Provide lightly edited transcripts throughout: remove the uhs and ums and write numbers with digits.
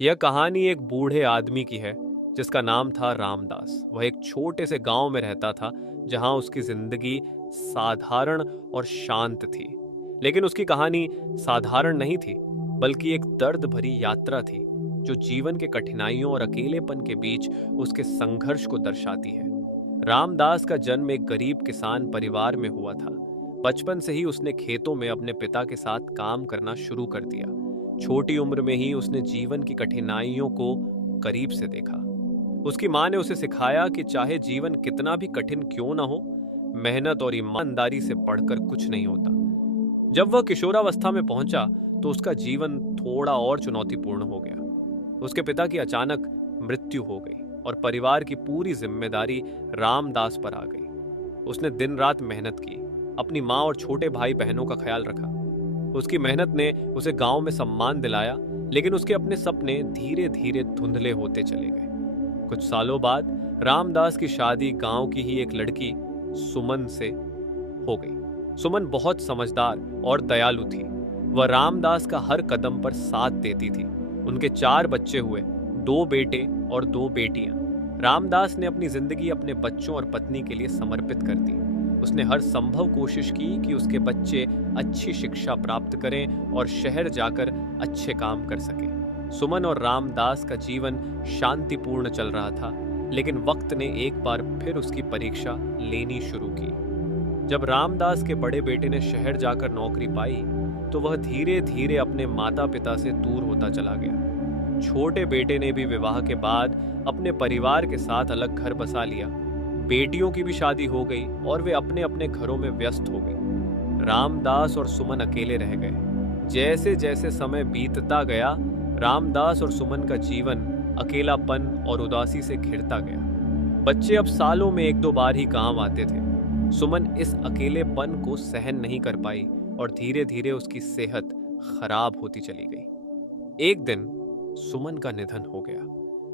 यह कहानी एक बूढ़े आदमी की है जिसका नाम था रामदास। वह एक छोटे से गांव में रहता था जहां उसकी जिंदगी साधारण और शांत थी। लेकिन उसकी कहानी साधारण नहीं थी, बल्कि एक दर्द भरी यात्रा थी जो जीवन के कठिनाइयों और अकेलेपन के बीच उसके संघर्ष को दर्शाती है। रामदास का जन्म एक गरीब किसान परिवार में हुआ था। बचपन से ही उसने खेतों में अपने पिता के साथ काम करना शुरू कर दिया। छोटी उम्र में ही उसने जीवन की कठिनाइयों को करीब से देखा। उसकी मां ने उसे सिखाया कि चाहे जीवन कितना भी कठिन क्यों ना हो, मेहनत और ईमानदारी से बढ़कर कुछ नहीं होता। जब वह किशोरावस्था में पहुंचा तो उसका जीवन थोड़ा और चुनौतीपूर्ण हो गया। उसके पिता की अचानक मृत्यु हो गई और परिवार की पूरी जिम्मेदारी रामदास पर आ गई। उसने दिन रात मेहनत की, अपनी मां और छोटे भाई बहनों का ख्याल रखा। उसकी मेहनत ने उसे गांव में सम्मान दिलाया, लेकिन उसके अपने सपने धीरे धीरे धुंधले होते चले गए। कुछ सालों बाद रामदास की शादी गांव की ही एक लड़की सुमन से हो गई। सुमन बहुत समझदार और दयालु थी। वह रामदास का हर कदम पर साथ देती थी। उनके 4 बच्चे हुए, 2 बेटे और 2 बेटियां। रामदास ने अपनी जिंदगी अपने बच्चों और पत्नी के लिए समर्पित कर दी। उसने हर संभव कोशिश की कि उसके बच्चे अच्छी शिक्षा प्राप्त करें और शहर जाकर अच्छे काम कर सकें। सुमन और रामदास का जीवन शांतिपूर्ण चल रहा था, लेकिन वक्त ने एक बार फिर उसकी परीक्षा लेनी शुरू की। जब रामदास के बड़े बेटे ने शहर जाकर नौकरी पाई, तो वह धीरे धीरे अपने माता पिता से दूर होता चला गया। छोटे बेटे ने भी विवाह के बाद अपने परिवार के साथ अलग घर बसा लिया। बेटियों की भी शादी हो गई और वे अपने अपने घरों में व्यस्त हो गई। रामदास और सुमन अकेले रह गए। जैसे जैसे समय बीतता गया, रामदास और सुमन का जीवन अकेलापन और उदासी से घिरता गया। बच्चे अब सालों में 1-2 बार ही गांव आते थे। सुमन इस अकेलेपन को सहन नहीं कर पाई और धीरे धीरे उसकी सेहत खराब होती चली गई। एक दिन सुमन का निधन हो गया।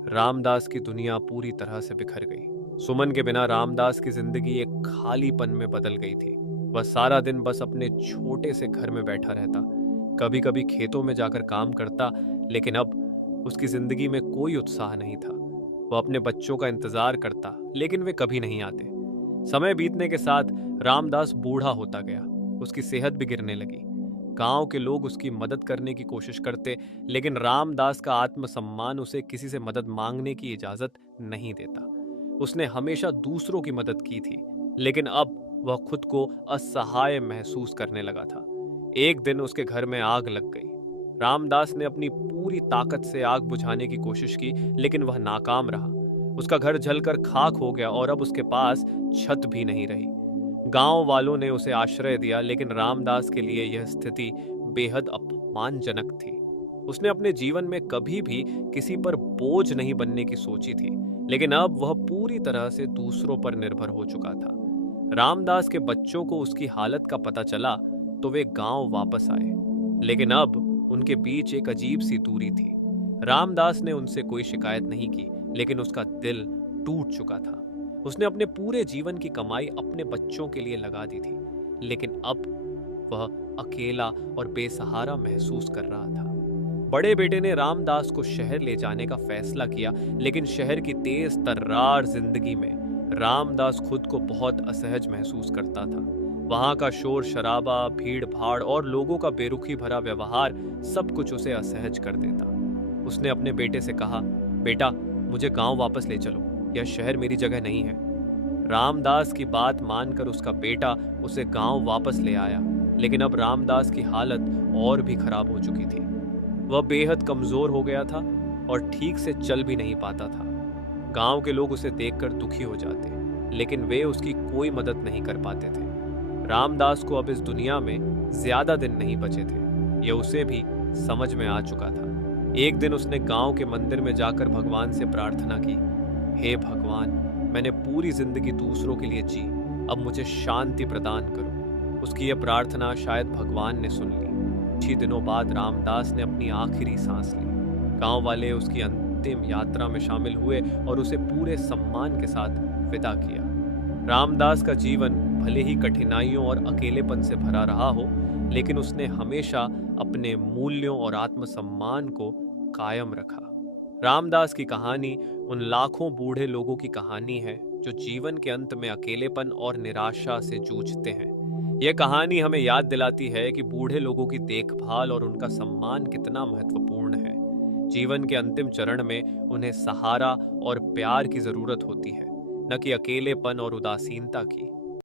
रामदास की दुनिया पूरी तरह से बिखर गई। सुमन के बिना रामदास की जिंदगी एक खालीपन में बदल गई थी। वह सारा दिन बस अपने छोटे से घर में बैठा रहता, कभी कभी खेतों में जाकर काम करता, लेकिन अब उसकी जिंदगी में कोई उत्साह नहीं था। वह अपने बच्चों का इंतजार करता, लेकिन वे कभी नहीं आते। समय बीतने के साथ रामदास बूढ़ा होता गया। उसकी सेहत भी गिरने लगी। गांव के लोग उसकी मदद करने की कोशिश करते, लेकिन रामदास का आत्मसम्मान उसे किसी से मदद मांगने की इजाजत नहीं देता। उसने हमेशा दूसरों की मदद की थी, लेकिन अब वह खुद को असहाय महसूस करने लगा था। एक दिन उसके घर में आग लग गई। रामदास ने अपनी पूरी ताकत से आग बुझाने की कोशिश की, लेकिन वह नाकाम रहा। उसका घर जलकर खाक हो गया और अब उसके पास छत भी नहीं रही। गांव वालों ने उसे आश्रय दिया, लेकिन रामदास के लिए यह स्थिति बेहद अपमानजनक थी। उसने अपने जीवन में कभी भी किसी पर बोझ नहीं बनने की सोची थी, लेकिन अब वह पूरी तरह से दूसरों पर निर्भर हो चुका था। रामदास के बच्चों को उसकी हालत का पता चला तो वे गांव वापस आए, लेकिन अब उनके बीच एक अजीब सी दूरी थी। रामदास ने उनसे कोई शिकायत नहीं की, लेकिन उसका दिल टूट चुका था। उसने अपने पूरे जीवन की कमाई अपने बच्चों के लिए लगा दी थी, लेकिन अब वह अकेला और बेसहारा महसूस कर रहा था। बड़े बेटे ने रामदास को शहर ले जाने का फैसला किया, लेकिन शहर की तेज तर्रार जिंदगी में रामदास खुद को बहुत असहज महसूस करता था। वहां का शोर शराबा, भीड़ भाड़ और लोगों का बेरुखी भरा व्यवहार सब कुछ उसे असहज कर देता। उसने अपने बेटे से कहा, बेटा, मुझे गांव वापस ले चलो, यह शहर मेरी जगह नहीं है। रामदास की बात मानकर उसका बेटा उसे गांव वापस ले आया, लेकिन अब रामदास की हालत और भी खराब हो चुकी थी। वह बेहद कमजोर हो गया था और ठीक से चल भी नहीं पाता था। गांव के लोग उसे देखकर दुखी हो जाते, लेकिन वे उसकी कोई मदद नहीं कर पाते थे। रामदास को अब इस दुनिया में ज्यादा दिन नहीं बचे थे, यह उसे भी समझ में आ चुका था। एक दिन उसने गांव के मंदिर में जाकर भगवान से प्रार्थना की, हे भगवान, मैंने पूरी जिंदगी दूसरों के लिए जी, अब मुझे शांति प्रदान करो। उसकी यह प्रार्थना शायद भगवान ने सुन ली। कुछ ही दिनों बाद रामदास ने अपनी आखिरी सांस ली। गांव वाले उसकी अंतिम यात्रा में शामिल हुए और उसे पूरे सम्मान के साथ विदा किया। रामदास का जीवन भले ही कठिनाइयों और अकेलेपन से भरा रहा हो, लेकिन उसने हमेशा अपने मूल्यों और आत्मसम्मान को कायम रखा। रामदास की कहानी उन लाखों बूढ़े लोगों की कहानी है जो जीवन के अंत में अकेलेपन और निराशा से जूझते हैं। यह कहानी हमें याद दिलाती है कि बूढ़े लोगों की देखभाल और उनका सम्मान कितना महत्वपूर्ण है। जीवन के अंतिम चरण में उन्हें सहारा और प्यार की जरूरत होती है, न कि अकेलेपन और उदासीनता की।